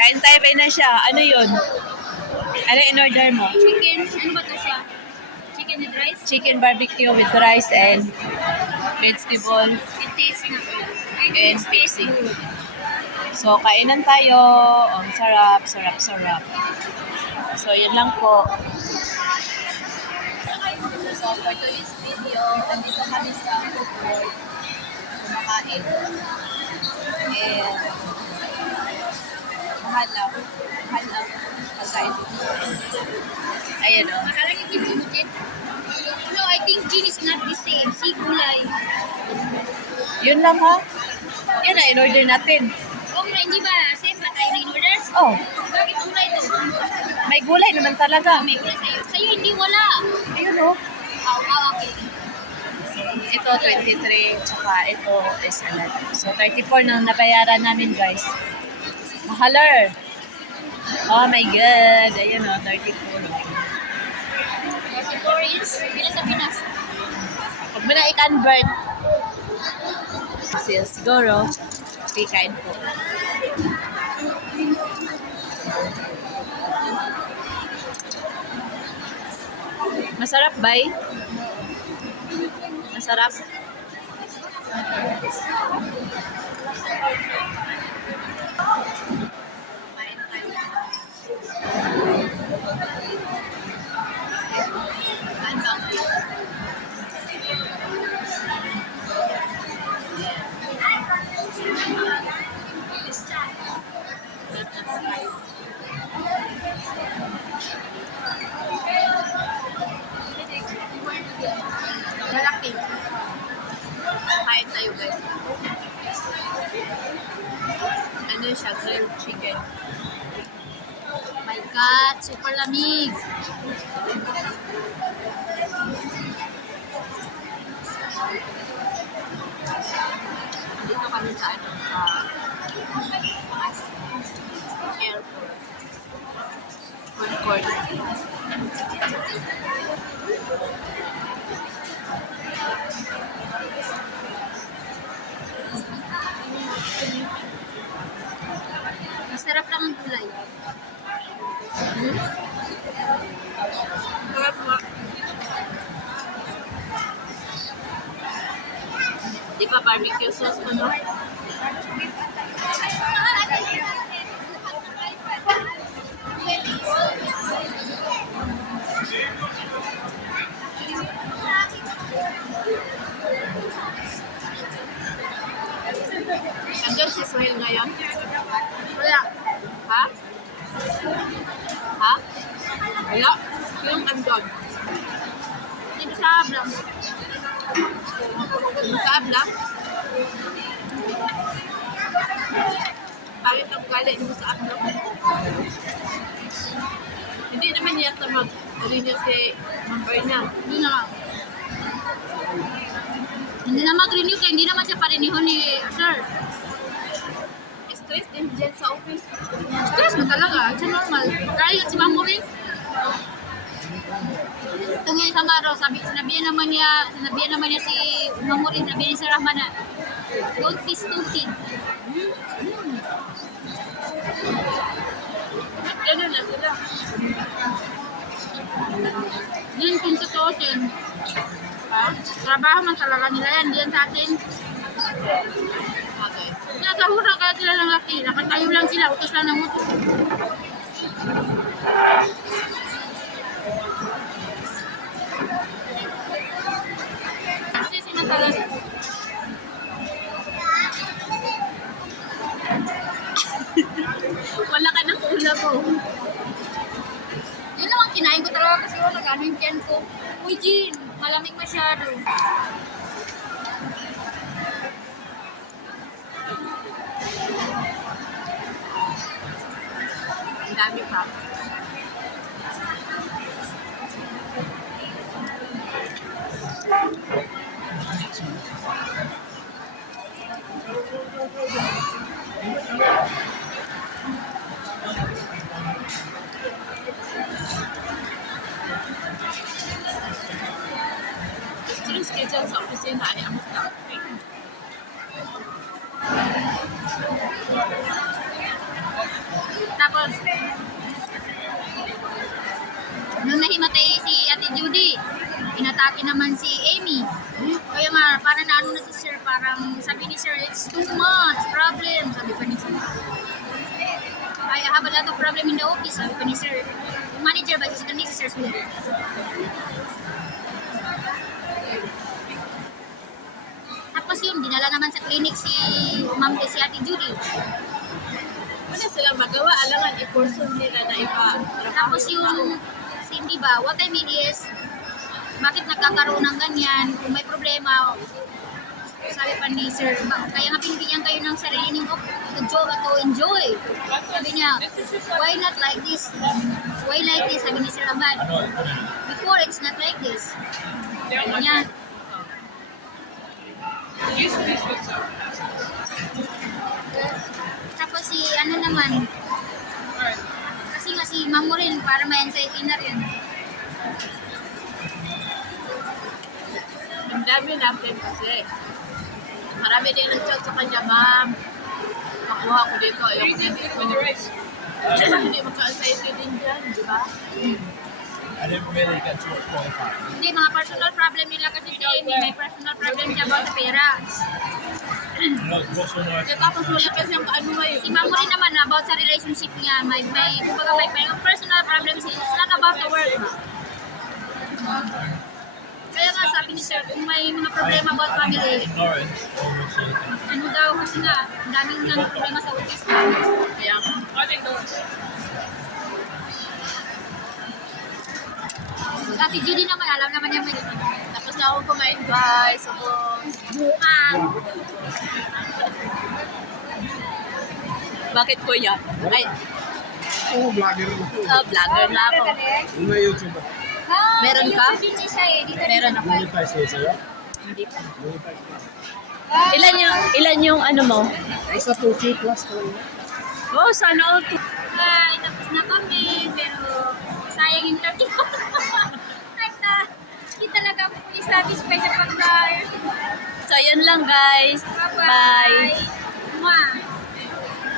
Kain tayo ba na siya? Ano yun? Ano in-order mo? Chicken, ano ba to siya? Chicken with rice? Chicken barbecue with rice and vegetable It tastes na. and spicy. So, kainan tayo. Ang sarap, sarap, sarap. So, yun lang po. So, for today's video, andito kami sa food court. Kumakain. And, mahal lang. Mahal lang. Pagkain. Ayan o. Akala niyo yung gin? No, I think gin is not the same. Si gulay. Yun lang ha. Yun na, in-order natin. Oh, hindi ba? Same ba tayo na in-order? Oh, Bakit gulay to? may gulay naman talaga. May gulay sa'yo. Sa'yo hindi wala. Ayun o. Okay. Ito 23, tsaka ito is 11. So 34 nang nabayaran namin guys. Mahalar. Oh my god. Ayun o, 34. 44 years? Bilang sa Pinas. Huwag mo na i-convert. Kasi siguro, kain po. Masarap ba? Masarap. Malaki. Kain tayo guys. Ano siya? Grilled chicken. My God, super lamig. Dito kami sa ano, airport. Food court. Masarap lang ang gulay. Sarap nga. Di ba barbecue sauce to, no? Andun si Suhel ngayon? Wala. Ha? Ha? Wala. Yung andun. Dito sa Ablang. Sa ablang? Bakit ang galing mo sa ablang? Hindi naman yata mag-renew si member niya. Hindi na lang. Hindi na mag-renew kaya hindi naman siya parinihon ni Sir. Stress din dyan sa office. Stress mo talaga. It's normal. Kaya si Mamo rin. Ito nga isang araw, sinabihan naman niya si Mamo rin, sinabihan ni Sir Rahman na, don't be stupid. Ganun na sila. Yun kung tutusin. Ha? Trabaho man talaga nila yan, diyan sa atin. Okay. Nasa hurang kaya sila ng laki, nakatayo lang sila, utos lang ng utos. Kasi sinasalan. Wala ka ng ulam mo. Yun lang ang kinain ko talaga kasi wala gano'n yung tiyan ko. Uy, Jean, malamig masyado. Ang dami pa. Terus kecil sa opisina ay amot na. Tapos, nung nahimatay si Ate Judy, inatake naman si Amy. Kaya nga, parang naano na si Sir, parang sabi ni Sir, it's too much problem. Sabi pa ni Sir, I have a lot of problem in the office. Sabi pa ni Sir, yung manager ba, si Sir Smith. Tapos yun, dinala naman sa clinic si Ma'am si Ate Judy. Wala silang magawa, alangan i-person nila na ipa. Tapos yung, hindi ba, what I mean is, bakit nagkakaroon ng ganyan, kung may problema, sabi pa ni Sir, kaya nga pinibigyan kayo ng sarili ng to enjoy. Sabi niya, why not like this? Why like this? Sabi ni Sir Ahmad. Before, it's not like this. Sabi niya, tapos si ano naman, kasi nga si Mamo rin, para may anxiety na rin. Ang dami natin kasi. Marami din nag-chat sa kanya, ma'am. Makuha ko dito, ayoko na dito. Diba, hindi magka-anxiety din dyan, di ba? I didn't really get to it qualified. Hindi, mga personal problem nila kasi si Amy, may personal problem siya about sa pera. What's the noise? Kaya tapos wala kasi ang kaano ngayon. Si Mamo rin naman about sa relationship niya, kumbaga may personal problems, it's not about the work. Kaya nga sabi ni Sir, kung may mga problema about family, Orange, almost anything. ano daw kasi nga, ang daming nang problema sa office. Kaya, Ate Judy naman, alam naman niya may tapos na akong kumain, guys. Ako, buang. bakit kuya? Ay, Oo, vlogger na ako. vlogger na ako. Yung may YouTube ba? Meron ka? Hindi siya eh, dito Meron ako. Monetize na sa'yo? Hindi pa. Monetize na. Ilan yung ano mo? Isa 2K plus ko lang. Oh, sana all. Ay, tapos na kami, pero sayang yung 30 ko. Hindi talaga ako satisfied sa pagkain. So, yun lang guys. Bye. Mwah.